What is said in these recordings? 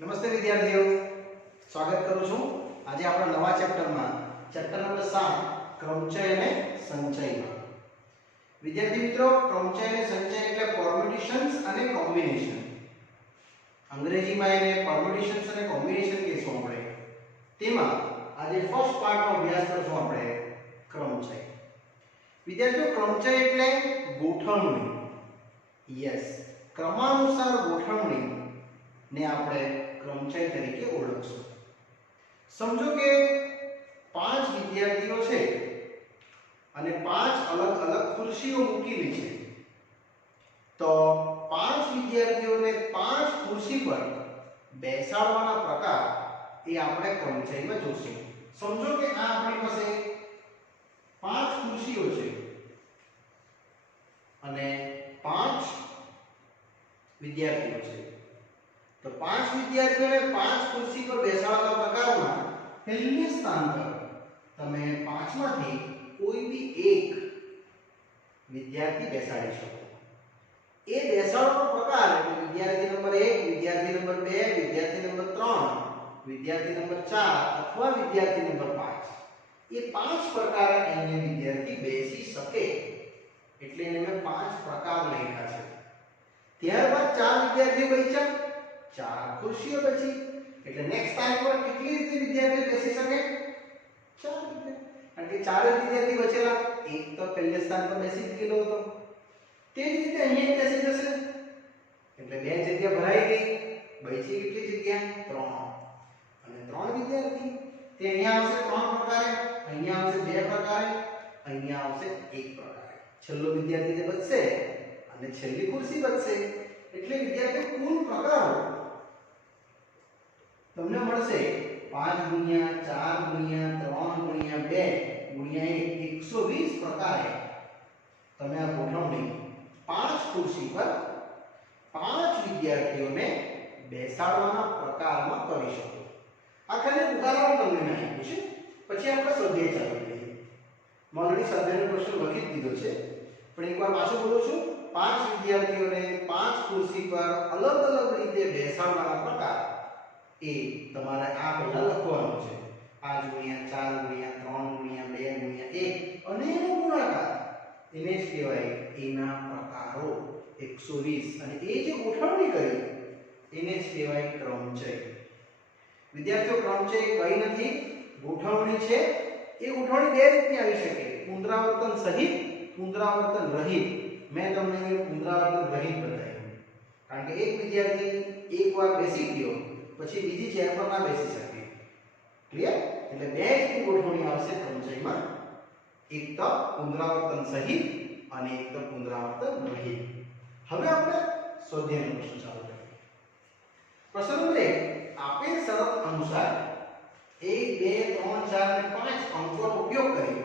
નમસ્તે વિદ્યાર્થીઓ, સ્વાગત કરું છું આજે આપણા નવા ચેપ્ટરમાં ચેપ્ટર નંબર 7 ક્રમચય અને સંચયમાં. વિદ્યાર્થી મિત્રો, ક્રમચય અને સંચય એટલે પરમ્યુટેશન્સ અને કોમ્બિનેશન. અંગ્રેજીમાં એને પરમ્યુટેશન્સ અને કોમ્બિનેશન કહેશું આપણે. તેમાં આજે ફર્સ્ટ પાર્ટનો અભ્યાસ કરશું આપણે ક્રમચય. વિદ્યાર્થીઓ, ક્રમચય એટલે ગોઠવણી. યસ, ક્રમાનુસાર ગોઠવણી ને આપણે ક્રમચય તરીકે ઓળખશું. સમજો કે 5 વિદ્યાર્થીઓ છે અને 5 અલગ અલગ ખુરશીઓ મૂકેલી છે. તો 5 વિદ્યાર્થીઓને 5 ખુરશી પર બેસાડવાના પ્રકાર એ આપણે ક્રમચયમાં જોશું. સમજો કે આ આપણી પાસે 5 ખુરશીઓ છે અને 5 વિદ્યાર્થીઓ છે. તો 5 વિદ્યાર્થીઓને 5 ખુરશી પર બેસાડવાના પ્રકારમાં પહેલું સ્થાન પર તમે 5 માંથી કોઈ બી એક વિદ્યાર્થી બેસાડી શકો. એ બેસાડવાનો પ્રકાર એટલે વિદ્યાર્થી નંબર 1, વિદ્યાર્થી નંબર 2, વિદ્યાર્થી નંબર 3, વિદ્યાર્થી નંબર 4 અથવા વિદ્યાર્થી નંબર 5, એ 5 પ્રકારે એને વિદ્યાર્થી બેસી શકે. એટલે એને મેં 5 પ્રકાર લખ્યા છે. ત્યારબાદ 4 વિદ્યાર્થીઓ બેસ્યા, 4 ખુરશીઓ પછી. એટલે નેક્સ્ટ ટાઈમ પર કેટલી રીતે વિદ્યાર્થીઓ બેસી શકે? 4 રીતે. કારણ કે 4 વિદ્યાર્થી બચેલા, એક તો પહેલે સ્થાન પર બેસી જ ગયેલો હતો. તે જ રીતે અહીંયા બેસી જશે. એટલે 2 જગ્યા ભરાઈ ગઈ. બચી કેટલી જગ્યા? 3. અને 3 વિદ્યાર્થી તે અહીંયા આવશે 3 પ્રકારે, અહીંયા આવશે 2 પ્રકારે, અહીંયા આવશે 1 પ્રકારે. છેલ્લો વિદ્યાર્થી જે બચશે અને છેલ્લી ખુરશી બચશે. એટલે વિદ્યાર્થીઓ કુલ પ્રકારો તમને મળશે 5 ગુણ્યા 4 ગુણ્યા 3 ગુણ્યા 2 ગુણ્યા 1, 120 પ્રકારે તમે આ ગોઠવણી 5 ખુરશી પર 5 વિદ્યાર્થીઓને બેસાડવાના પ્રકારમાં કરી શકો. આ ખાલી ઉદાહરણ તમને મેં આપ્યું છે. પછી આપણે સ્વાધ્યાય ચાલુ કરીએ. મેં ઓલરેડી સ્વાધ્યાયનો પ્રશ્ન લખી જ દીધો છે, પણ એકવાર પાછું બોલું છું. 5 વિદ્યાર્થીઓને 5 ખુરશી પર અલગ અલગ રીતે બેસાડવાના પ્રકાર એ તમારે આ પહેલા લખવાનું છે. 5 ગુણ્યા 4 ગુણ્યા 3 ગુણ્યા 2 ગુણ્યા 1 અને એનો ગુણાકાર, એને જ કહેવાય એના પ્રકારો 120. અને એ જે ગોઠવણી કરી એને જ કહેવાય ક્રમચય. વિદ્યાર્થીઓ, ક્રમચય કઈ નથી, ગોઠવણી છે. એ ગોઠવણી બે રીતની આવી શકે: પુનરાવર્તન સહિત, પુનરાવર્તન રહિત. મેં તમને અહીં પુનરાવર્તન રહિત બતાવ્યું, કારણ કે એક વિદ્યાર્થી એકવાર બેસી ગયો પછી બીજી ચેર પર ના બેસી શકે. ક્લિયર? એટલે બે રીતની ગોઠવણી આવશે ક્રમચયમાં. એક તો પુનરાવર્તન સહિત અને એક તો પુનરાવર્તન રહિત. હવે આપણે સ્વાધ્યાયનો પ્રશ્ન ચાલુ કરીએ. પ્રશ્ન નંબર 1, આપેલ શરત અનુસાર 1, 2, 3, 4 અને 5 અંકોનો ઉપયોગ કરી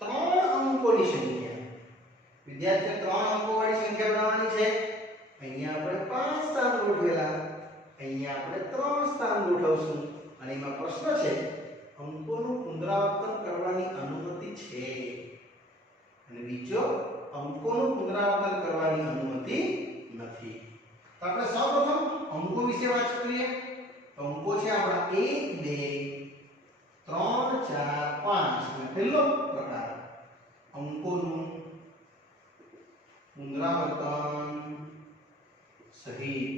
3 અંકોની સંખ્યા, વિદ્યાર્થીઓ 3 અંકોવાળી સંખ્યા બનાવવાની છે. અહીંયા આપણે 5 સ્થાન ગોઠવેલા, અહીંયા આપણે 3 સ્થાન ગોઠવશું. અને એમાં પ્રશ્ન છે, અંકોનું પુનરાવર્તન કરવાની અનુમતિ છે. અને બીજો, અંકોનું પુનરાવર્તન કરવાની અનુમતિ નથી. તો આપણે સૌપ્રથમ અંકો વિશે વાત કરીએ. અંકો છે આપણા 1, 2, 3, 4, 5. અને પહેલો પ્રકાર અંકોનું પુનરાવર્તન સહિત.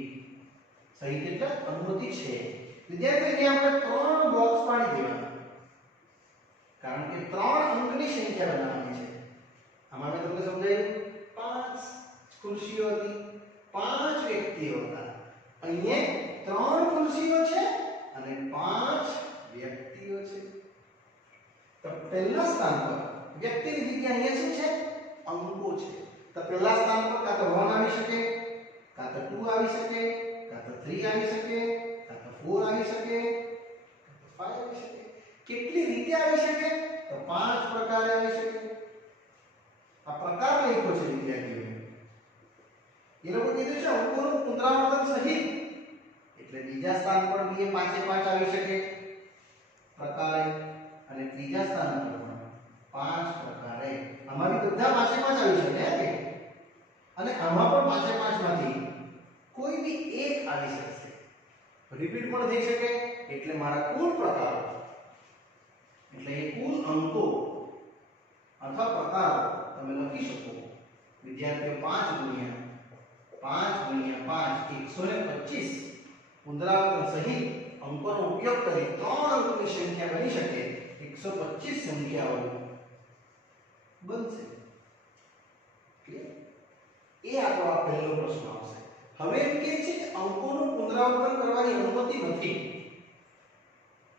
સહિત એટલે અનુમતિ છે. વિદ્યાર્થીઓ, અહીંયા આપણે 3 બોક્સ પાડી દેવાના, કારણ કે 3 અંકની સંખ્યા બનાવવાની છે. આમાં મેં તમને સમજાવ્યું 5 ખુરશીઓ હતી, 5 વ્યક્તિઓ હતા. અહીંયા 3 ખુરશીઓ છે અને 5 વ્યક્તિઓ છે. તો પહેલા સ્થાન પર વ્યક્તિની જગ્યાએ અહીંયા શું છે? અંકો છે. તો પહેલા સ્થાન પર કાં તો 1 આવી શકે, કાં તો 2 આવી શકે, કાં તો 3 આવી શકે, કાં તો 4 આવી શકે, કાં તો 5 આવી શકે. કેટલી રીતે આવી શકે? તો 5 પ્રકારે આવી શકે. આ પ્રકાર લખ્યો છે વિદ્યાર્થીઓએ. એ લોકો કીધું છે અંકોનું પુનરાવર્તન સહિત, એટલે બીજા સ્થાન પર બી 5 એ 5 આવી શકે પ્રકારે, અને ત્રીજા સ્થાન પર પણ 5 પ્રકારે. આમાં બી બધા 5 એ 5 આવી શકે. અને આમાં પણ 5 એ 5 માંથી કોઈ બી એક આવી શકશે. રિપીટ પણ થઈ શકે એટલે મારા કુલ પ્રકારો એટલે એ કુલ અંકો અથવા પ્રકારો તમે લખી શકો વિદ્યાર્થીઓ 5 ગુણ્યા 125 પુનરાવર્તન સહિત અંકોનો ઉપયોગ કરી 3 અંકની સંખ્યા બની શકે 125 સંખ્યાઓ બનશે એ આપણો આ પહેલો પ્રશ્ન આવશે હવે એમ કે છે કે અંકોનું પુનરાવર્તન કરવાની અનુમતિ નથી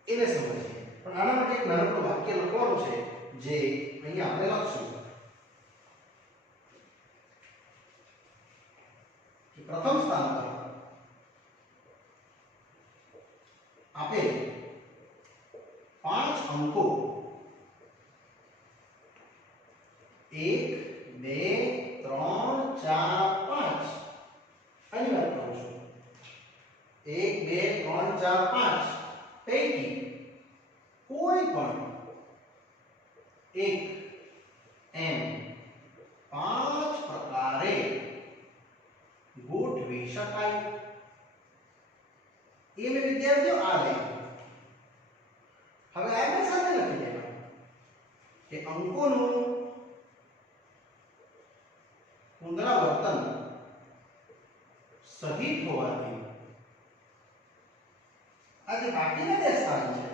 એને સમજીએ પણ આના માટે એક નાનકડું વાક્ય લખવાનું છે જે અહીંયા આપણે લખશું કે પ્રથમ સ્થાન પર આપેલ 5 અંકો 1 2 3 4 5 આની વાત કરું છું 1 2 3 4 5 પૈકી કોઈ પણ એક એમ 5 પ્રકારે ગોઠવી શકાય એ મેં વિદ્યાર્થીઓ આ લખ્યું હવે આપણે સાથે લખી દેવાનું કે અંકોનું પુનરાવર્તન સહિત હોવાથી આ જે બાકીના બે સ્થાન છે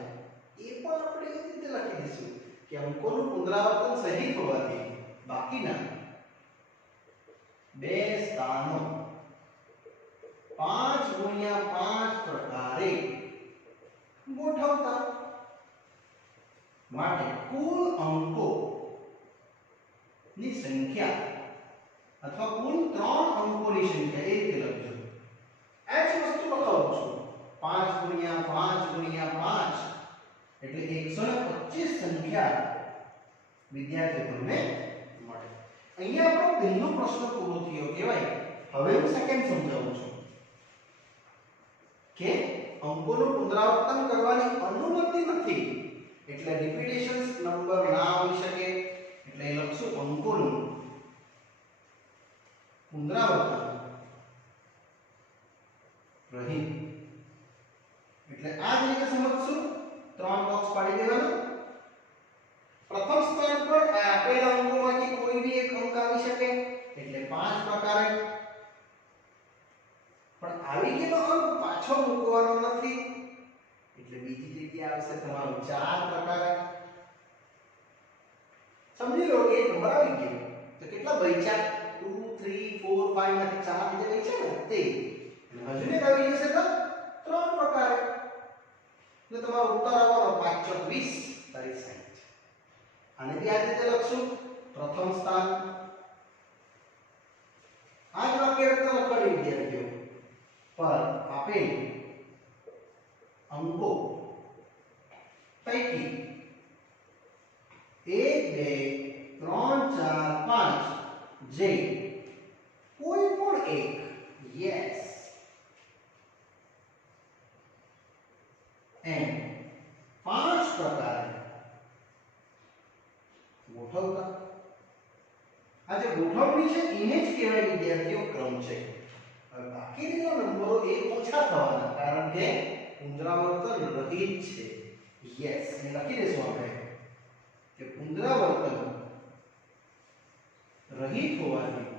એ પણ આપણે એ રીતે લખી દઈશું કે અંકોનું પુનરાવર્તન સહિત હોવાથી બાકીના બે સ્થાનો 5 ગુણ્યા 5 પ્રકારે ગોઠવતા માટે કુલ અંકો ની સંખ્યા અથવા કુલ 3 અંકોની સંખ્યા એ રીતે લખજો આ જ વસ્તુ લખાવું છું 5 ગુણ્યા 5 ગુણ્યા 5 એટલે 125 સંખ્યા વિદ્યાર્થીઓ તમને મળે અહીંયા આપણો પહેલો પ્રશ્ન પૂરો થયો કહેવાય હવે હું સેકન્ડ સમજાવું છું કે અંકોનું પુનરાવર્તન કરવાની અનુમતિ નથી એટલે રિપીટેશન્સ નંબર ના હોઈ શકે એટલે લખશું અંકોનું પુનરાવર્તન રહિત એટલે આ જ રીતે સમજશું 3 બોક્સ પાડી દેવાનું પ્રથમ સ્થાન પર આપેલા અંકોમાંથી કોઈ બી એક અંક આવી શકે એટલે 5 પ્રકારે પણ આવી ગયેલો અંક પાછો મૂકવાનો નથી એટલે બીજી જગ્યાએ આવશે તમારું 4 પ્રકારે સમજી લો કે એક નંબર આવી ગયો તો કેટલા બચ્યા 2 3 4 5 માંથી 4 જે બચ્યા ને તે હજુ એક આવી જશે તો 3 પ્રકારે એટલે તમારો ઉત્તર આવવાનો 5 ચોક 20 તારીખ 60 આને બી આ રીતે લખશું પ્રથમ સ્થાન આ જ વાક્ય રચના લખવાની વિદ્યાર્થીઓ પર આપેલ અંકો પૈકી 1 2 3 4 5 જે કોઈ પણ એક યસ એમ 5 પ્રકારે ગોઠવતા આ જે ગોઠવણી છે એને જ કહેવાય વિદ્યાર્થીઓ ક્રમ છે હવે બાકીના નંબરો એ ઓછા થવાના કારણ કે પુનરાવર્તન રહિત છે યસ એ લખી દેશું આપણે કે પુનરાવર્તન રહિત હોવાથી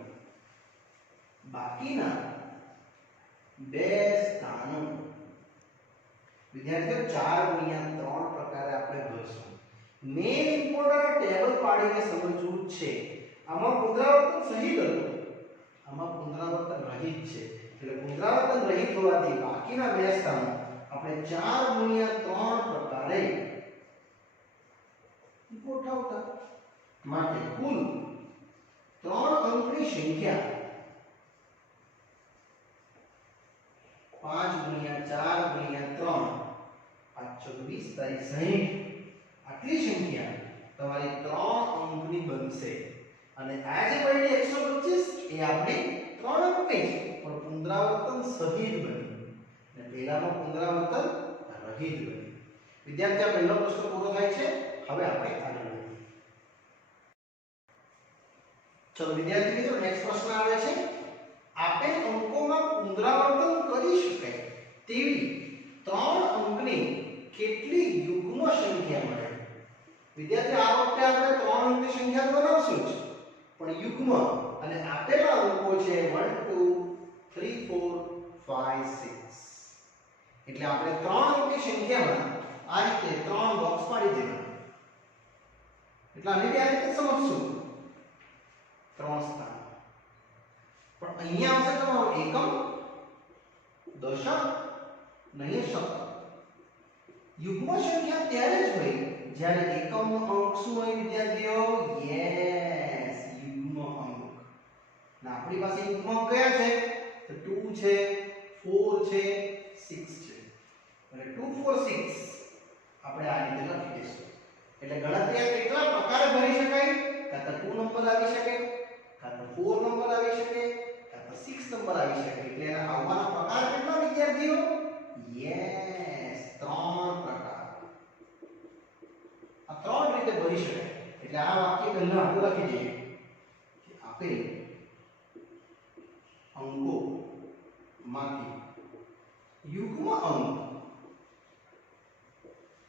બાકીના બે સ્થાનો વિદ્યાર્થીઓ 4 ગુણ્યા 3 પ્રકારે આપણે ભરશું મેન ઇમ્પોર્ટન્ટ ટેબલ પાડીને સમજવું છે આમાં પુનરાવર્તન સહિત હતું આમાં પુનરાવર્તન રહિત છે એટલે પુનરાવર્તન રહિત હોવાથી બાકીના બે સ્થાનો આપણે 4 ગુણ્યા 3 પ્રકારે ગોઠવતા માટે કુલ 3 અંકની સંખ્યા 5 ગુણ્યા 4 ગુણ્યા 3 5 તારીખ 60 આટલી સંખ્યા તમારી 3 અંકની બનશે અને આ જે પડી 125 એ આપણી 3 અંકની છે પણ પુનરાવર્તન સહિત બની અને પહેલામાં પુનરાવર્તન રહિત બની વિદ્યાર્થી આ પહેલો પ્રશ્ન પૂરો થાય છે હવે આપણે આગળ વધીએ ચલો વિદ્યાર્થી મિત્રો નેક્સ્ટ પ્રશ્ન આવે છે આપેલ અંકોમાં પુનરાવર્તન કરી શકાય તેવી બનાવશું જ, પણ યુગ્મ અને આપેલા અંકો છે 1 2 3 4 5 6, એટલે આપણે 3 અંકી સંખ્યામાં આ રીતે 3 બોક્સ પાડી દેવાના. એટલે આને બી આ રીતે સમજશું 3 સ્થાન. પણ અહીંયા આવશે તમારો એકમ, દશક, નહીં શતક. યુગ્મ સંખ્યા ત્યારે જ હોય જ્યારે એકમનો અંક શું હોય વિદ્યાર્થીઓ? યસ, યુગ્મ અંક. ના આપણી પાસે યુગ્મ અંક કયા છે? તો 2 છે, 4 છે, 6 છે. એટલે 2 4 6 આપણે આ રીતે લખી દઈશું. એટલે ગણતરી કેટલા પ્રકારે ભરી શકાય? કાં તો 2 નંબર આવી શકે, કાં તો 4 નંબર આવી શકે, કાં તો 6 નંબર આવી શકે. એટલે એના આવવાના પ્રકાર કેટલા વિદ્યાર્થીઓ? યસ, 3 પ્રકાર. આ 3 રીતે ભરી શકાય. એટલે આ વાક્ય પહેલા આપણે લખી દઈએ કે આપેલ અંકો માંથી યુગ્મ અંક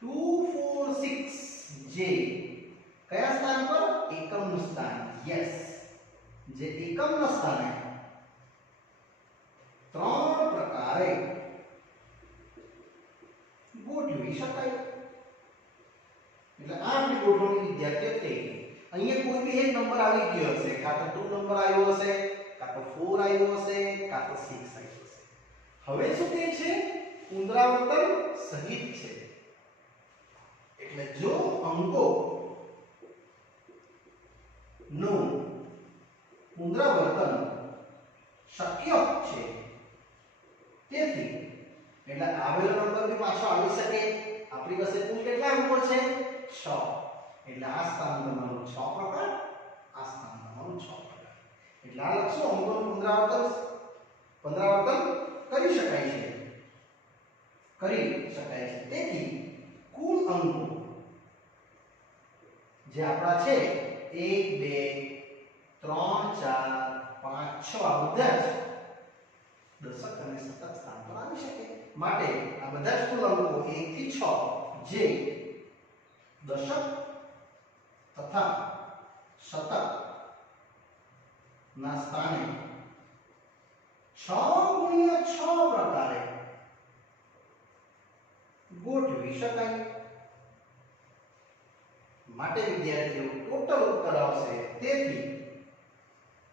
2 4 6 જે કયા સ્થાન પર? એકમનું સ્થાન. યસ, જે એકમના સ્થાને 3 પ્રકારે ગોઠવી શકાય. એટલે આ આપણી ગોઠવણી વિદ્યાર્થીઓ થઈ ગઈ. અહીંયા કોઈ બી એક નંબર આવી ગયો હશે, કાં તો 2 નંબર આવ્યો હશે, કાં તો 4 આવ્યો હશે, કાં તો 6 આવ્યો હશે. હવે શું કહે છે? પુનરાવર્તન સહિત છે. એટલે જો અંકો નું પુનરાવર્તન શક્ય છે, તેથી એટલે આવેલો નંબર બી પાછો આવી શકે. આપણી પાસે કુલ કેટલા અંકો છે? 6. એટલે આ સ્થાન તમારું 6 પ્રકાર, આ સ્થાન તમારું 6 પ્રકાર. એટલે આ લખશું અંકોનું પુનરાવર્તન કરી શકાય છે, તેથી કુલ અંકો જે આપણા છે 1 2 3 4 5 6 આ બધા જ દશક અને શતક સ્થાન પર આવી શકે. માટે આ બધા જ કુલ અંકો 1 થી 6 જે દશક તથા શતક ના સ્થાને 6 ગુણ્યા 6 પ્રકારે ગોઠવી શકાય. માટે વિદ્યાર્થીઓ ટોટલ ઉત્તર આવશે, તેથી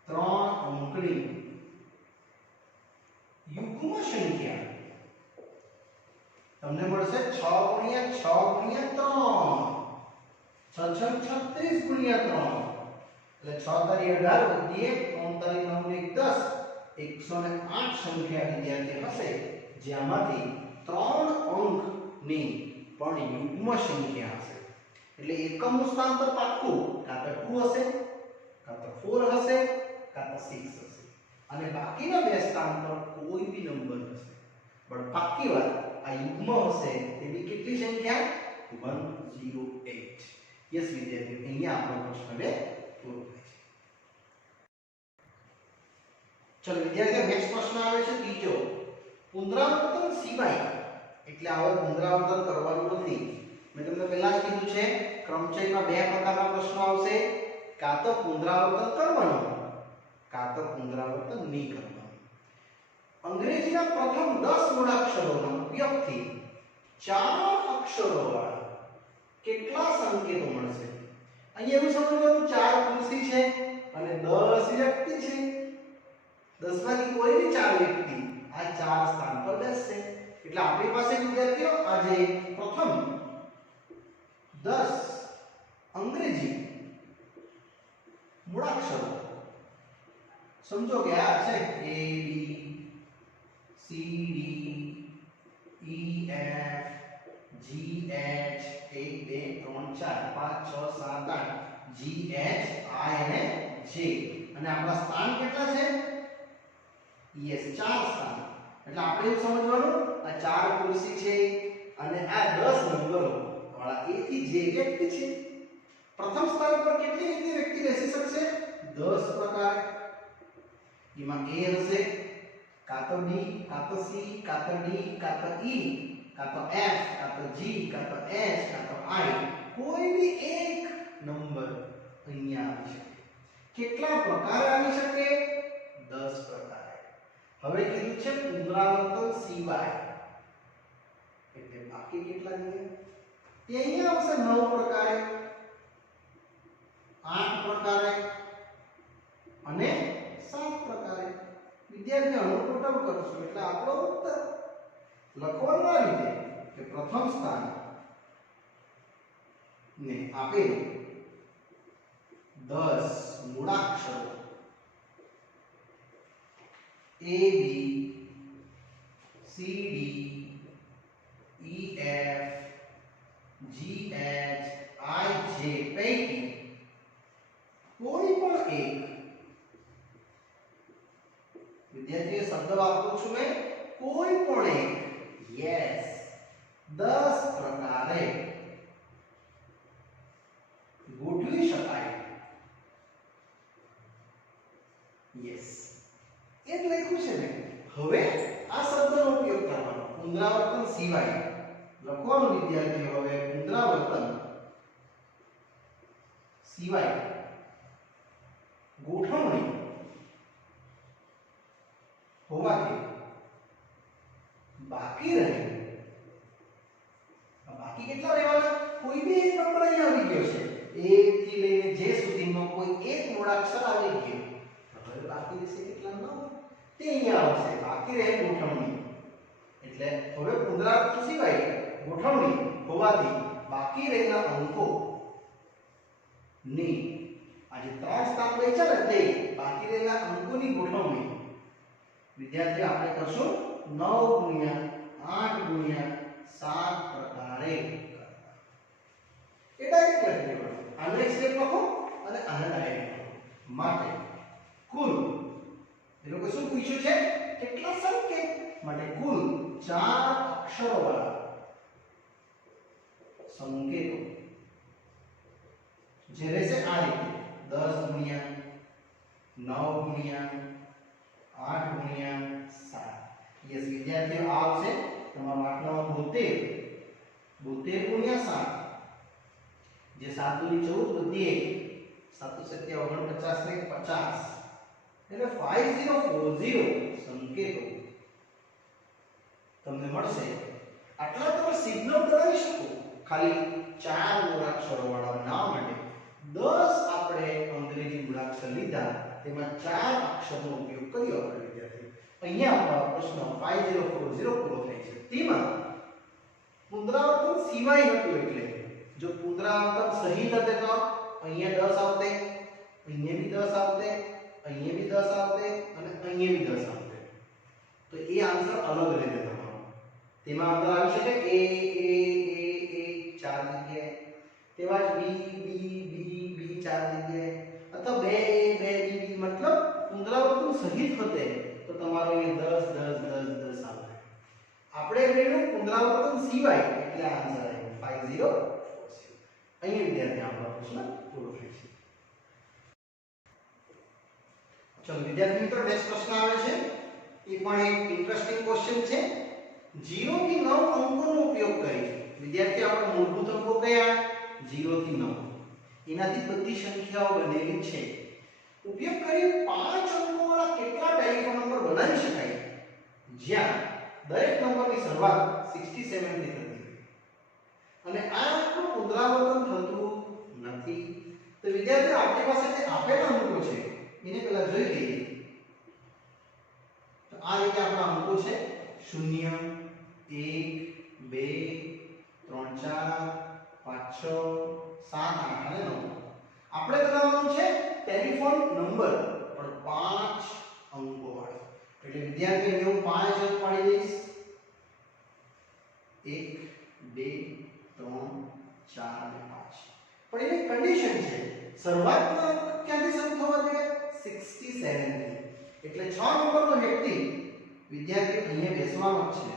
3 અંકની યુગ્મ સંખ્યા તમને મળશે 6 ગુણ્યા 6 ગુણ્યા 3, 6 6 36 ગુણ્યા 3, એટલે 6 તારી 18 વધીએ 3 તારી 9 ને 10, 108 સંખ્યા વિદ્યાર્થી હશે, જેમાંથી 3 અંકની પણ યુગ્મ સંખ્યા હશે. એટલે એકમનું સ્થાન તો પાક્કું કાં તો 2 હશે, કાં તો 4 હશે, કાં તો 6 હશે, અને બાકીના બે સ્થાન પર કોઈ બી નંબર હશે. પણ પાક્કી વાત આ યુગ્મ હશે તેવી કેટલી સંખ્યા? 108. યસ વિદ્યાર્થીઓ, અહીંયા આપણો પ્રશ્ન બે પૂરો થાય છે. ચલો વિદ્યાર્થીઓ, નેક્સ્ટ પ્રશ્ન આવે છે ત્રીજો. પુનરાવર્તન સિવાય, એટલે હવે પુનરાવર્તન કરવાનું નથી. મેં તમને પહેલા જ કીધું છે ક્રમચયમાં બે પ્રકારના પ્રશ્નો આવશે, કાં તો પુનરાવર્તન કરવાનું, કાં તો પુનરાવર્તન નહીં કરવાનું. અંગ્રેજીના પ્રથમ 10 મૂળાક્ષરોના ઉપયોગથી 4 અક્ષરોવાળા કેટલા સંકેતો મળશે? અહીંયા એવું સમજવાનું 4 ખુરશી છે અને 10 વ્યક્તિ છે. 10 માંથી કોઈ બી 4 વ્યક્તિ આ 4 સ્થાન પર બેસશે. એટલે આપણી પાસે વિદ્યાર્થીઓ આજે પ્રથમ 10 અંગ્રેજી મૂળાક્ષરો સમજો કે આ છે A B C D E F G H 1 2 3 4 5 6 7 8 G H I અને J, અને આપણા સ્થાન કેટલા છે? યસ, 4 સ્થાન. એટલે આપણે એવું સમજવાનું આ 4 ખુરશી છે અને આ 10 નંબરો વાળા A થી J વ્યક્તિ છે. પ્રથમ સ્થાન પર કેટલી વ્યક્તિ બેસી શકશે? 10 પ્રકાર. એમાં A હશે, કાં તો B, કાં તો C, કાં તો D, કાં તો E, કાં તો F, કાં તો G, કાં તો H, કાં તો I, કોઈ બી એક નંબર અહીંયા આવી શકે. કેટલા પ્રકારે આવી શકે? 10 પ્રકારે. હવે કીધું છે પુનરાવર્તન સિવાય, એટલે બાકી કેટલા જોઈએ? તે અહીંયા આવશે 9 પ્રકારે, 8 પ્રકારે અને 7 પ્રકારે. વિદ્યાર્થીઓ ટોટલ કરશું એટલે આપણો ઉત્તર લખવાનું આ રીતે કે પ્રથમ સ્થાન ને આપેલ 10 મૂળાક્ષરો A B C D E F G H I J પૈકી કોઈ પણ એક, વિદ્યાર્થીએ શબ્દ વાપરું છું મેં, કોઈ પણ એક, યસ, 10 પ્રકારે ગોઠવી શકાય. યસ, એ જ લખ્યું છે ને. હવે આ શબ્દનો ઉપયોગ કરવાનો પુનરાવર્તન સિવાય લખવાનું. વિદ્યાર્થીઓ હવે પુનરાવર્તન સિવાય ગોઠવણી હોવાથી બાકી રહે. બાકી કેટલા રહેવાના? કોઈ બી એક નંબર અહીંયા આવી ગયો છે, 1 થી લઈને જે સુધીનો કોઈ એક મૂળાક્ષર આવી ગયો. હવે બાકી રહેશે કેટલા? 9. તે અહીંયા આવશે. બાકી રહે ગોઠવણી. એટલે હવે પુનરાવર્તન સિવાય ગોઠવણી હોવાથી બાકી રહેલા અંકો ની આજે 3 સ્થાન બચ્યા ને તે બાકી રહેલા અંકોની ગોઠવણી વિદ્યાર્થીઓ આપણે કરશું 9 * 8 * 7 પ્રકારે કરતા. એ ડાયરેક્ટ લખી દેવાનું. આનો એક સ્ટેપ લખો અને આને ડાયરેક્ટ લખો. માટે કુલ એ લોકો શું પૂછ્યું છે? કેટલા સંકેત? માટે કુલ 4 અક્ષરોવાળા સંકેતો જે રહેશે આ રીતે 10 * 9 * 8 * 7. યસ વિદ્યાર્થીઓ, આ આવશે તમારો આંકડામાં 72 * 7, જે 7 * 2 = 14 વધી 1 7 * 7 = 49 ને 50, એટલે 5040 સંકેતો તમને મળશે. આટલા તમે સિગ્નલ બનાવી શકો ખાલી 4 મૂળાક્ષરો વાળા નામ માટે. 10 આપણે અંગ્રેજી મૂળાક્ષર લીધા, તેમાં 4 અક્ષરનો ઉપયોગ કર્યો આપણે વિદ્યાર્થી. અહીંયા આપણો પ્રશ્ન 5040 પૂરો થાય છે. તેમાં પુનરાવર્તન સિવાય હતું, એટલે જો પુનરાવર્તન સહિત હતે તો અહીંયા 10 આવતે, અહીંયા બી 10 આવતે, અહીંયા બી 10 આવતે અને અહીંયા બી 10 આવતે. તો એ આન્સર અલગ રહેશે તમારો. તેમાં અંદર આવી શકે a a 4 જગ્યાએ, તેવા જ b b 4 જગ્યાએ, અથવા 2 a 2 b મતલબ પુનરાવર્તન સહિત હતે તો તમારો એ 10 10 10 10 આવશે. આપણે લેવું પુનરાવર્તન સિવાય એટલે આન્સર આવ્યો 5040. અહીં વિદ્યાર્થી આપણો પ્રશ્ન પૂરો થાય છે. ચલો વિદ્યાર્થી મિત્રો, નેક્સ્ટ પ્રશ્ન આવે છે. એ પણ એક ઇન્ટરેસ્ટિંગ ક્વેશ્ચન છે. 0 થી 9 અંકોનો ઉપયોગ કરી વિદ્યાર્થી આપણે મૂળભૂત અંકો કયા? 0 થી 9. એનાથી બધી સંખ્યાઓ બનેલી છે. ઉપયોગ કરી 5 અંકોવાળા કેટલા ટેલિફોન નંબર બનાવી શકાય જ્યાં દરેક નંબરની શરૂઆત 67 થી થતી અને આ અંકનું પુનરાવર્તન થતું નથી? તો વિદ્યાર્થીઓ આપણી પાસે જે આપેલા અંકો છે એને પહેલા જોઈ લઈએ. તો આ રીતે આપણા અંકો છે 0 1 2 3 4 5 6 7 8 અને 9. આપણે બનાવવાનું છે ટેલિફોન નંબર પણ 5 અંકો વાળો. એટલે વિદ્યાર્થીઓ હું 5 અંક પાડી દઈશ. 1 2 3 4 અને 5. પણ એની કન્ડિશન છે શરૂઆતનો અંક ક્યાંથી શરૂ થવો જોઈએ? 67 થી. એટલે 6 નંબરનો વ્યક્તિ વિદ્યાર્થી અહીંયા બેસવાનો જ છે.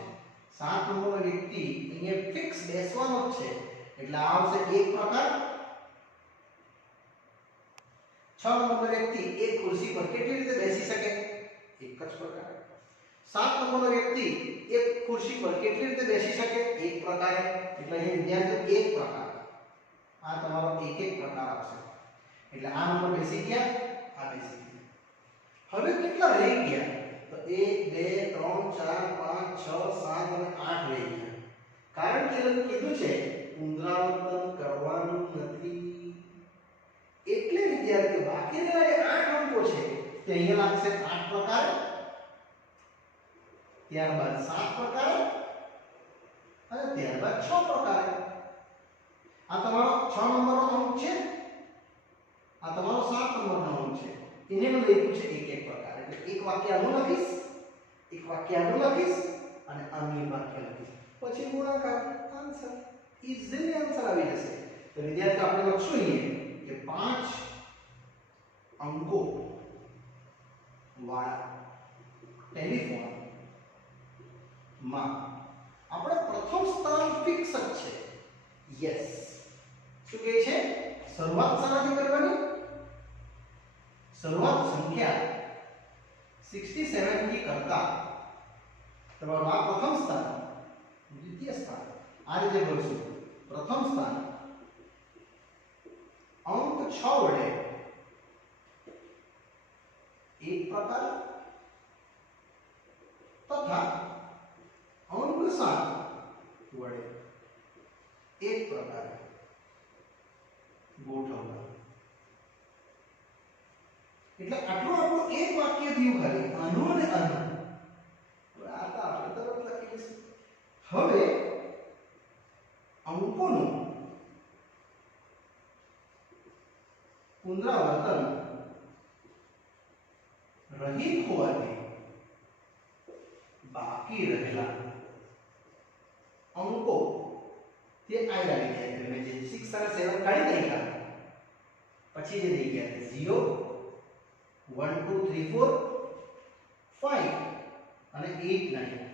7 નંબરનો વ્યક્તિ અહીંયા ફિક્સ બેસવાનો જ છે. એટલે આ આવશે એક પ્રકાર. 6 નંબરનો વ્યક્તિ એક ખુરશી પર કેટલી રીતે બેસી શકે? એક જ પ્રકાર. 7 નંબરનો વ્યક્તિ એક ખુરશી પર કેટલી રીતે બેસી શકે? એક પ્રકારે. એટલે અહીં વિદ્યાર્થીઓ એક પ્રકાર. આ તમારો એક એક પ્રકાર આવશે. એટલે આ નંબર બેસી ગયા, આ બેસી ગયા. હવે કેટલા રહી ગયા? તો 1 2 3 4 5 6 7 અને 8 રહી ગયા. કારણ કે એને કીધું છે પુનરાવર્તન કરવાનું નથી, એટલે વિદ્યાર્થીઓ બાકી રહેલા 8 અંકો છે તે અહીંયા લાગશે 8 પ્રકાર, ત્યારબાદ 7 પ્રકાર અને ત્યારબાદ 6 પ્રકાર. આ તમારો 6 નંબરનો અંક છે, આ તમારો 7 નંબરનો અંક છે. એને મેં લખ્યું છે એક એક પ્રકાર. એટલે એક વાક્ય આનું લખીશ, એક વાક્ય આનું લખીશ અને આનું વાક્ય લખીશ, પછી ગુણાકાર, આન્સર, ઈઝીલી આન્સર આવી જશે. તો વિદ્યાર્થીઓ આપણે લખશું અહીંયા કે 5 અંકો વાળા ટેલિફોન માં આપણે પ્રથમ સ્થાન ફિક્સ જ છે. યસ, શું કહે છે? શરૂઆત શાનાથી કરવાની? શરૂઆત સંખ્યા 67 થી કરતા તમારું આ પ્રથમ સ્થાન, દ્વિતીય સ્થાન, આ રીતે બોલશું. પ્રથમ સ્થાન અંક 6 વડે એક પ્રકાર તથા અંક 7 વડે એક પ્રકાર ગોઠવવા. એટલે આટલું આપણું એક વાક્ય થયું ખાલી, આનું અને આનું. હવે આ તો આપણે તરત લખી દઈશું. હવે અંકોનું પુનરાવર્તન રહિત હોવાથી બાકી રહેલા અંકો તે આવ્યા વિદ્યાર્થીઓ. મેં જે 6 અને 7 કાઢી નાખ્યા, પછી જે રહી ગયા તે 0 1 2 3 4 5 અને 8 9.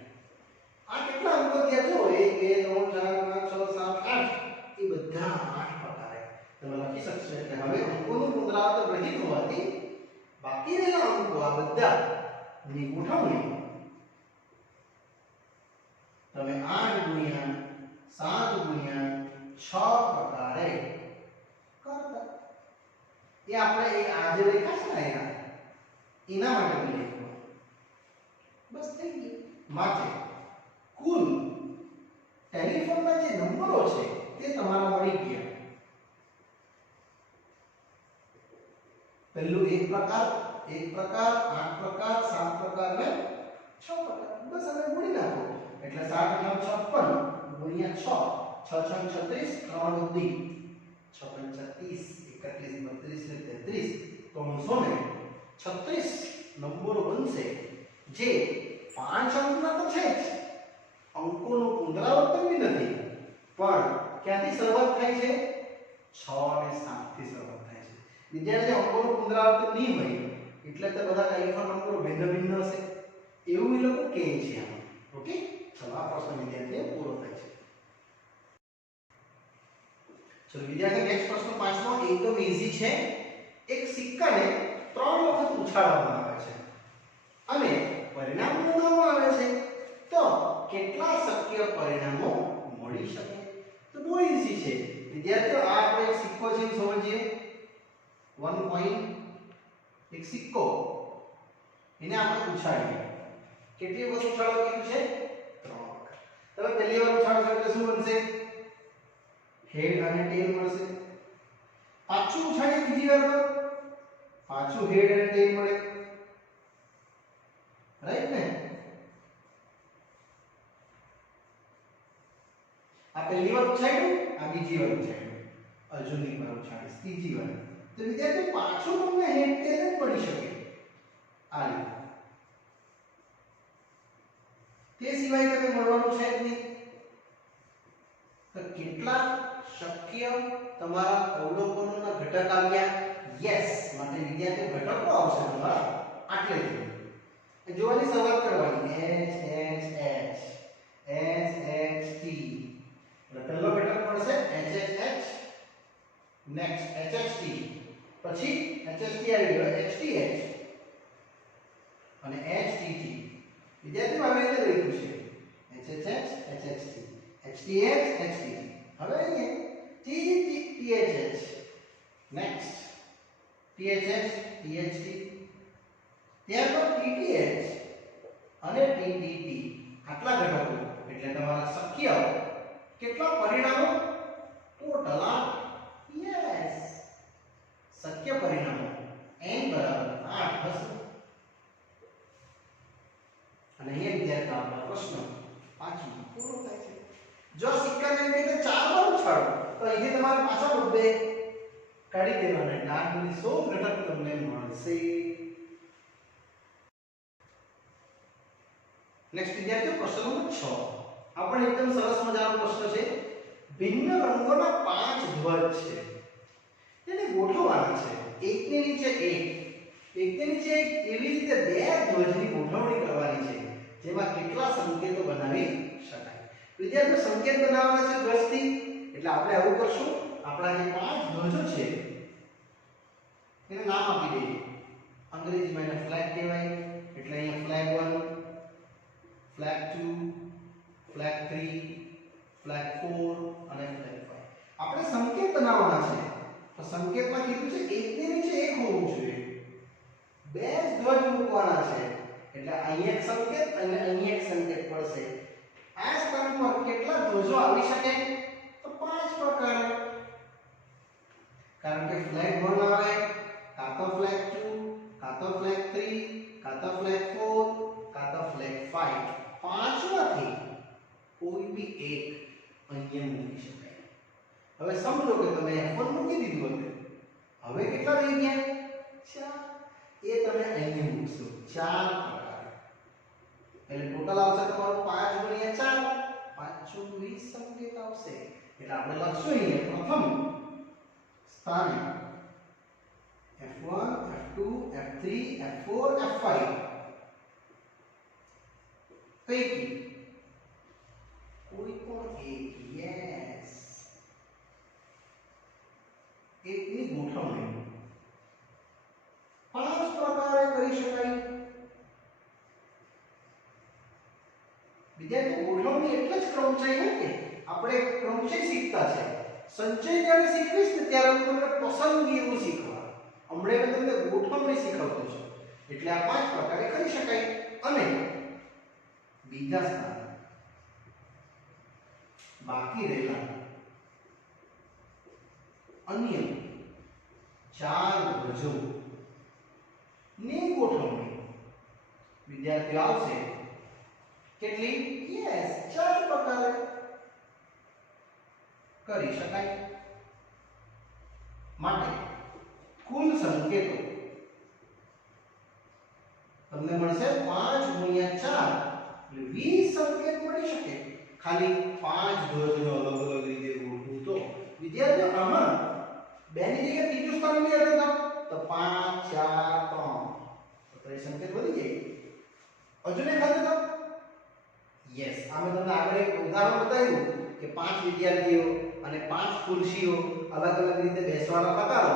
આ કેટલા અંકો ત્યાં જો 1 2 3 4 5 6 7 8, એ બધા 8 પ્રકારે તમે લખી શકશો. એટલે હવે અંકોનું પુનરાવર્તન રહિત હોવાથી બાકી રહેલા અંકો આ બધા ની ગોઠવણી તમે 8 ગુણ્યા 7 ગુણ્યા 6 પ્રકારે કરતા. એ આપણે એ આજે લખ્યા છે ને એના માટે મેં લખ્યું. બસ થઈ ગયું. માટે કુલ ટેલિફોનના જે નંબરો છે તે તમારા મળી ગયા. પહેલું એક પ્રકાર 8 પ્રકાર 7 પ્રકાર ને 6 પ્રકાર. બસ હવે ગુણી નાખો. એટલે 7 × 56 ગુણ્યા 6, 6 × 36 3 વધી 6 × 36 31 32 33 336 નંબરો બનશે, જે 5 અંકના તો છે જ, અંકોનું પુનરાવર્તન બી નથી, પણ ક્યાંથી શરૂઆત થાય છે? 6 અને 7 થી શરૂઆત થાય છે. વિદ્યાર્થી અંકોનું પુનરાવર્તન નહીં હોય એટલે તો બધા ટેલિફોન નંબરો ભિન્ન ભિન્ન હશે એવું એ લોકો કહે છે. ઓકે, ચલો આ પ્રશ્ન વિદ્યાર્થીએ પૂરો થાય છે. ચલો વિદ્યાર્થી નેક્સ્ટ પ્રશ્ન પાંચમો એકદમ ઈઝી છે. એક સિક્કાને 3 વખત ઉછાળવામાં આવે છે અને પરિણામ મેળવવામાં આવે છે, તો કેટલા શક્ય પરિણામો મળી શકે? તો બહુ ઈઝી છે વિદ્યાર્થીઓ. આ આપણે એક સિક્કો છે સમજીએ. 1 કોઈન, એક સિક્કો, એને આપણે ઉછાળીએ. કેટલી વખત ઉછાળવા કીધું છે? 3 વખત. તમે પહેલી વાર ઉછાળશો એટલે શું બનશે? હેડ અને ટેલ મળશે. પાછું ઉછાળીએ બીજી વાર તો પાછું હેડ અને ટેલ મળે. રાઈટ ને? આ પહેલી વાર ઉછાળ્યું, આ બીજી વાર ઉછાળ્યું, અજુની વાર ઉછાળીશ ત્રીજી વાર, તો વિદ્યાર્થી પાછું તમને હેડ ટેલ જ મળી શકે. આ રીતે તે સિવાય તમે મળવાનું છે જ નહીં. તો કેટલા શક્ય તમારા અવલોકનોના ઘટક આવ્યા? યસ, માટે વિદ્યાર્થીઓ ઘટકો આવશે તમારા આટલેથી. જોવાની શરૂઆત કરવાની. h h h t. પહેલો ઘટક મળશે hh, નેક્સ્ટ hht, પછી hht આવી ગયો hth અને htt. વિદ્યાર્થીઓ હવે એટલે લખ્યું છે hh hht hth htt. હવે અહીંયા tthh, નેક્સ્ટ THS THT ત્યારબાદ TTH અને TTT આટલા ઘટકો એટલે તમારા શક્ય કેટલા પરિણામો ટોટલ 8 યસ શક્ય પરિણામો n બરાબર 8 હશે અને અહીંયા વિદ્યાર્થી આપણા પ્રશ્ન પાંચમો પૂરો થાય છે જો સિક્કાને એમ કે 4 વાર ઉછાળો તો અહીંથી તમારે પાછા બબ્બે કાઢી દેવાના એટલે 8 ગુણ્યા 100 ઘટક તમને મળશે નેક્સ્ટ વિદ્યાર્થીઓ પ્રશ્ન નંબર 6 આપણે એકદમ સરસ મજાનો પ્રશ્ન છે ભિન્ન રંગોના 5 ધ્વજ છે તેને ગોઠવવાના છે એકની નીચે એકની નીચે એક એવી રીતે બે ધ્વજની ગોઠવણી કરવાની છે જેમાં કેટલા સંકેતો બનાવી શકાય વિદ્યાર્થીઓ સંકેત બનાવવાના છે ધ્વજથી એટલે આપણે આવું કરશું આપણા જે 5 ધ્વજો છે એને નામ આપી દઈએ અંગ્રેજીમાં એને ફ્લેગ કહેવાય એટલે અહીંયા ફ્લેગ 1 ફ્લેગ 2 ફ્લેગ 3 ફ્લેગ 4 અને ફ્લેગ 5 આપણે સંકેત બનાવવાના છે તો સંકેતમાં કીધું છે એકની નીચે એક હોવું જોઈએ બે ધ્વજ મૂકવાના છે એટલે અહીં એક સંકેત અને અહીં એક સંકેત પડશે આ સ્થાન પર કેટલા ધ્વજો આવી શકે તો 5 પ્રકાર કારણ કે ફ્લેગ 1 આવે કાં તો ફ્લેગ 2 કાં તો ફ્લેગ 3 કાં તો ફ્લેગ 4 કાં તો ફ્લેગ 5 પાંચમાંથી કોઈ બી એક અહીંયા મૂકી શકાય હવે સમજો કે તમે F1 મૂકી દીધું હતું હવે કેટલા રહી ગયા 4 એ તમે અહીંયા મૂકશો 4 પ્રકાર એટલે ટોટલ આવશે તમારું 5 ગુણ્યા 4 5 20 સંકેત આવશે એટલે આપણે લખશું અહીંયા પ્રથમ સ્થાને F1 F2 F3 F4 F5 પૈકી કોઈ પણ એક યસ એકની ગોઠવણી 5 પ્રકારે કરી શકાય વિદ્યાર્થીઓ ગોઠવણી એટલે જ ક્રમચય કે આપણે ક્રમચય શીખતા છે સંચય જ્યારે શીખવીશ ને ત્યારે હું તમને પસંદગી એવું શીખવા હમણાં મેં તમને ગોઠવણી શીખવતો છું એટલે આ 5 પ્રકારે કરી શકાય અને બીજા સ્થાન બાકી રહેલા અન્ય 4 ધ્વજો ની ગોઠવણી વિદ્યાર્થીઓ આવશે કેટલી યસ 4 પ્રકારે કરી શકાય માટે કુલ સંકેતો તમને મળશે 5 ગુણ્યા 4 એટલે 20 સંકેત મળી શકે ખાલી 5 ધ્વજનો અલગ અલગ રીતે ગોઠવું તો વિદ્યાર્થીઓ આમાં બેની જગ્યાએ ત્રીજું સ્થાન લઈ આવ્યો તો 5 4 3 તો એ સંકેત વધી જાય હજુ ને ખાતે તો યસ અમે તમને આગળ એક ઉદાહરણ બતાવ્યું કે 5 વિદ્યાર્થીઓ અને 5 ખુરશીઓ અલગ અલગ રીતે બેસવાના પ્રકારો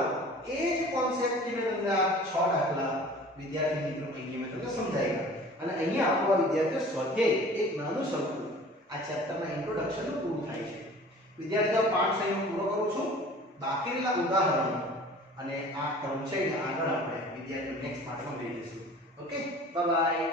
એ જ કોન્સેપ્ટ થી મેં તમને આ 6 દાખલા વિદ્યાર્થી મિત્રો અહીંયા મેં તમને સમજાવ્યા અને અહીંયા આપવા વિદ્યાર્થીઓ સ્વાધ્યાય એક નાનું સરખું આ ચેપ્ટરના ઇન્ટ્રોડક્શન પૂરું થાય છે વિદ્યાર્થીઓ પાઠ અહીં પૂરો કરું છું બાકી રહેલા ઉદાહરણો અને આ ક્રમચયને આગળ આપણે વિદ્યાર્થીઓ નેક્સ્ટ પાઠમાં લઈ જઈશું ઓકે બાય બાય